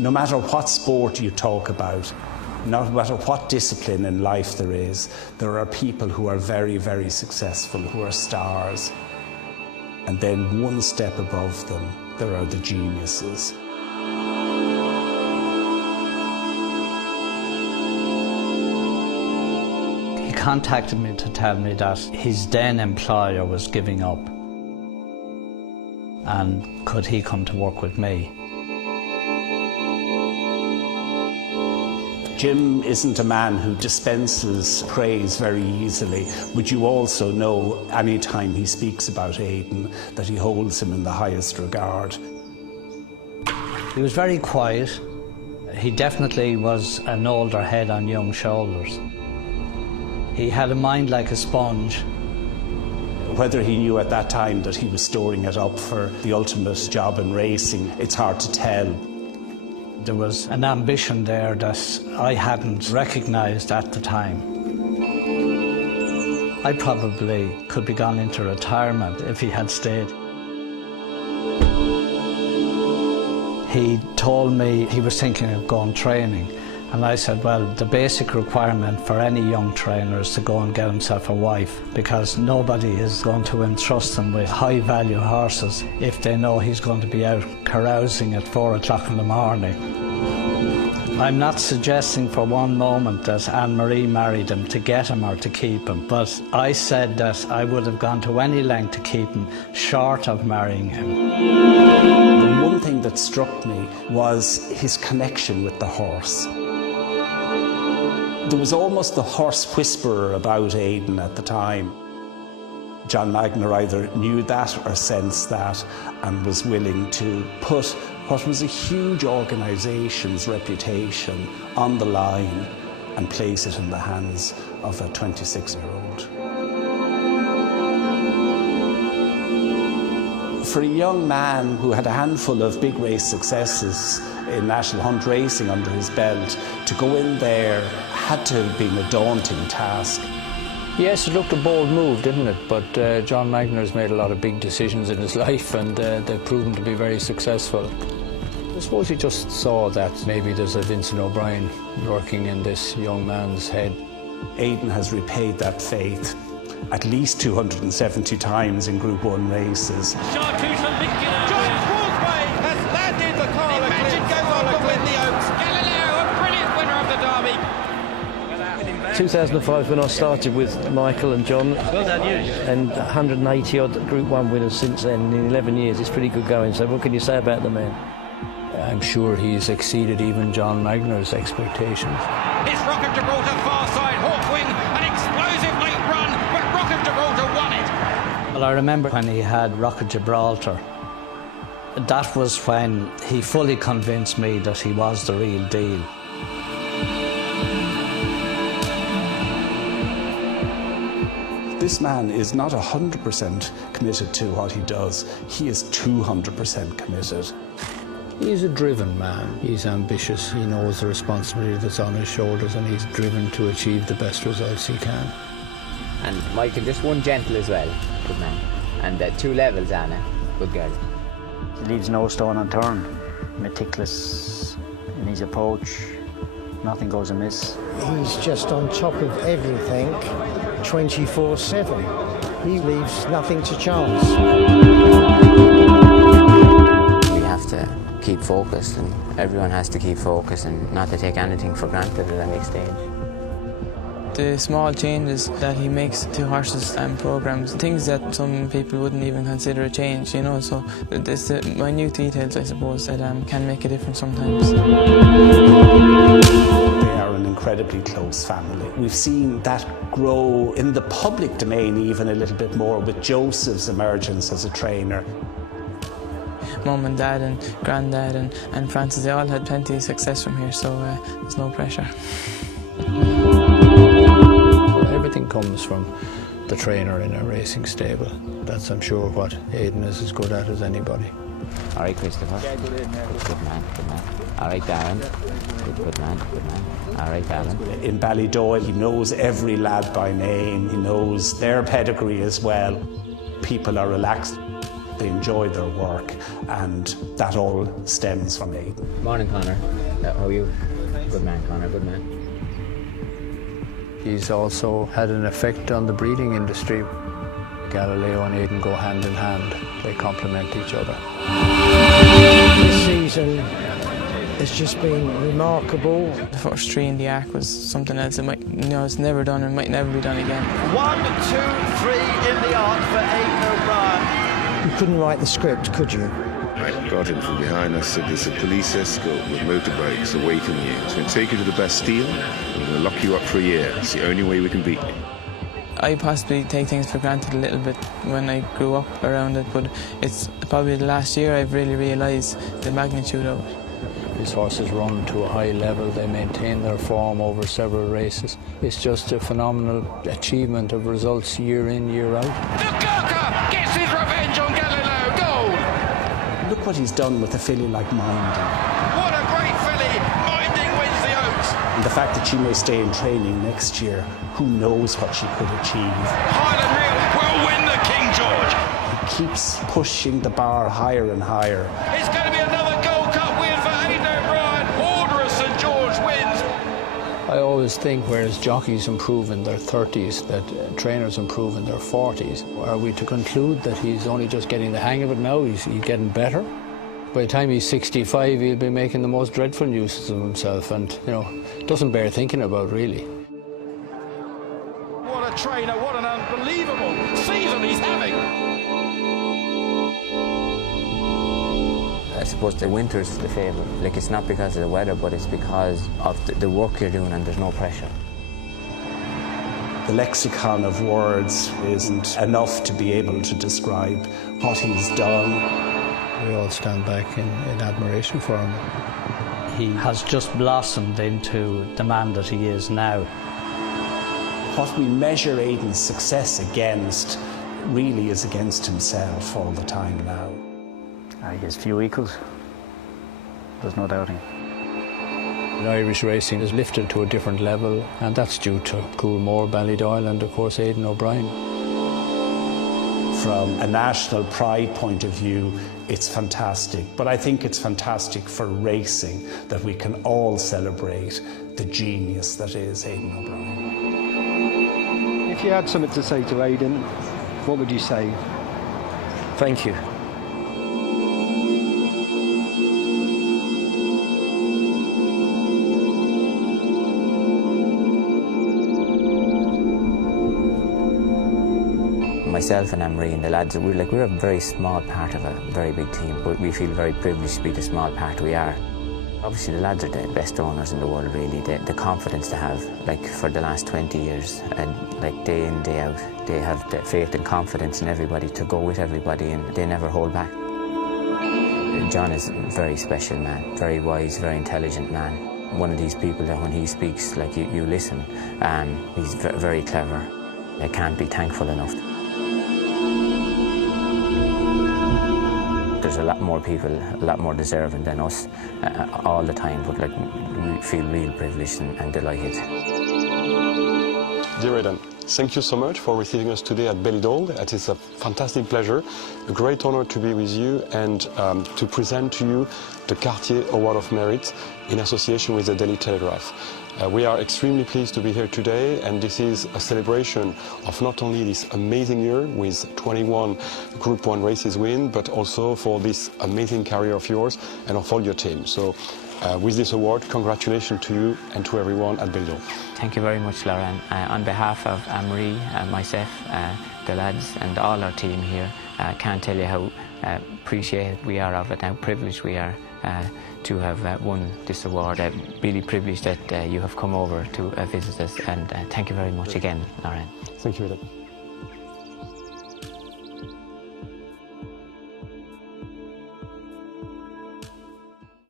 No matter what sport you talk about, no matter what discipline in life there are people who are very, very successful, who are stars. And then one step above them, there are the geniuses. He contacted me to tell me that his then employer was giving up, and could he come to work with me. Jim isn't a man who dispenses praise very easily, but you also know any time he speaks about Aidan that he holds him in the highest regard. He was very quiet. He definitely was an older head on young shoulders. He had a mind like a sponge. Whether he knew at that time that he was storing it up for the ultimate job in racing, it's hard to tell. There was an ambition there that I hadn't recognised at the time. I probably could be gone into retirement if he had stayed. He told me he was thinking of going training, and I said, well, the basic requirement for any young trainer is to go and get himself a wife, because nobody is going to entrust him with high-value horses if they know he's going to be out carousing at 4 o'clock in the morning. I'm not suggesting for one moment that Anne-Marie married him to get him or to keep him, but I said that I would have gone to any length to keep him, short of marrying him. The one thing that struck me was his connection with the horse. There was almost the horse whisperer about Aidan at the time. John Magner either knew that or sensed that and was willing to put what was a huge organisation's reputation on the line and place it in the hands of a 26-year-old. For a young man who had a handful of big race successes in National Hunt racing under his belt, to go in there had to have been a daunting task. Yes, it looked a bold move, didn't it? But John Magner's made a lot of big decisions in his life, and they've proven to be very successful. I suppose he just saw that maybe there's a Vincent O'Brien lurking in this young man's head. Aidan has repaid that faith at least 270 times in Group 1 races. Chartreuse from Mickey. John Causeway has landed the car. Imagine goes on to win the Oaks. Galileo, a brilliant winner of the Derby. 2005 when I started with Michael and John. Well done, you. And 180 odd Group 1 winners since then. In 11 years, it's pretty good going. So what can you say about the man? I'm sure he's exceeded even John Magner's expectations. It's Rock of Gibraltar far side, Hawkwind, an explosive late run, but Rock of Gibraltar won it. Well, I remember when he had Rock of Gibraltar. That was when he fully convinced me that he was the real deal. This man is not 100% committed to what he does. He is 200% committed. He's a driven man. He's ambitious. He knows the responsibility that's on his shoulders, and he's driven to achieve the best results he can. And Michael, just one gentle as well, good man. And 2 levels, Anna, good girl. He leaves no stone unturned, meticulous in his approach, nothing goes amiss. He's just on top of everything, 24/7. He leaves nothing to chance. We have to keep focused, and everyone has to keep focused and not to take anything for granted at any stage. The small changes that he makes to horses and programs, things that some people wouldn't even consider a change, you know, so there's the minute details, I suppose, that can make a difference sometimes. They are an incredibly close family. We've seen that grow in the public domain even a little bit more with Joseph's emergence as a trainer. Mum and Dad and Granddad and Francis, they all had plenty of success from here, so there's no pressure. Everything comes from the trainer in a racing stable. That's, I'm sure, what Aidan is as good at as anybody. All right, Christopher. Good man, good man. All right, Darren. Good man, good man. All right, Darren. In Ballydoyle, he knows every lad by name. He knows their pedigree as well. People are relaxed. they enjoy their work, and that all stems from Aidan. Morning, Connor. How are you? Good man, Connor, good man. He's also had an effect on the breeding industry. Galileo and Aidan go hand in hand. They complement each other. This season has just been remarkable. The first 3 in the arc was something else that it's never done and might never be done again. 1, 2, 3 in the arc for Aidan O'Brien. You couldn't write the script, could you? I got him from behind. I said, there's a police escort with motorbikes awaiting you. It's going to take you to the Bastille, and we're going to lock you up for a year. It's the only way we can beat you. I possibly take things for granted a little bit when I grew up around it, but it's probably the last year I've really realised the magnitude of it. His horses run to a high level, they maintain their form over several races. It's just a phenomenal achievement of results year in, year out. Lukaku gets his revenge on Galileo. Goal! Look what he's done with a filly like Minding. What a great filly! Minding wins the Oaks. And the fact that she may stay in training next year, who knows what she could achieve. Highland Real will win the King George. He keeps pushing the bar higher and higher. It's going to be another Gold Cup win for Aidan O'Brien. Order of St George wins. I always think whereas jockeys improve in their 30s, that trainers improve in their 40s. Are we to conclude that he's only just getting the hang of it now? He's getting better? By the time he's 65, he'll be making the most dreadful uses of himself, and, doesn't bear thinking about, really. What a trainer, what an unbelievable season he's having. I suppose the winter's the favourite. Like, it's not because of the weather, but it's because of the work you're doing and there's no pressure. The lexicon of words isn't enough to be able to describe what he's done. We all stand back in admiration for him. He has just blossomed into the man that he is now. What we measure Aidan's success against really is against himself all the time now. He has few equals. There's no doubting. Irish racing is lifted to a different level, and that's due to Coolmore, Ballydoyle, and of course Aidan O'Brien. From a national pride point of view, it's fantastic. But I think it's fantastic for racing that we can all celebrate the genius that is Aidan O'Brien. If you had something to say to Aidan, what would you say? Thank you. Myself and Anne-Marie and the lads, we're a very small part of a very big team, but we feel very privileged to be the small part we are. Obviously the lads are the best owners in the world, really. The confidence to have, like, for the last 20 years, and like day in, day out, they have the faith and confidence in everybody to go with everybody, and they never hold back. John is a very special man, very wise, very intelligent man. One of these people that when he speaks, like, you listen. He's very clever. I can't be thankful enough. There's a lot more people, a lot more deserving than us all the time, but like, we feel real privileged and delighted. Dear Aidan, thank you so much for receiving us today at Ballydoyle. It is a fantastic pleasure, a great honor to be with you and to present to you the Cartier Award of Merit in association with the Daily Telegraph. We are extremely pleased to be here today, and this is a celebration of not only this amazing year with 21 Group 1 races win, but also for this amazing career of yours and of all your team. So with this award, congratulations to you and to everyone at Ballydoyle. Thank you very much, Lauren. On behalf of Anne-Marie, myself, the lads and all our team here, I can't tell you how appreciated we are of it, how privileged we are to have won this award. Really privileged that you have come over to visit us, and thank you very much again, Lauren. Thank you, Aidan.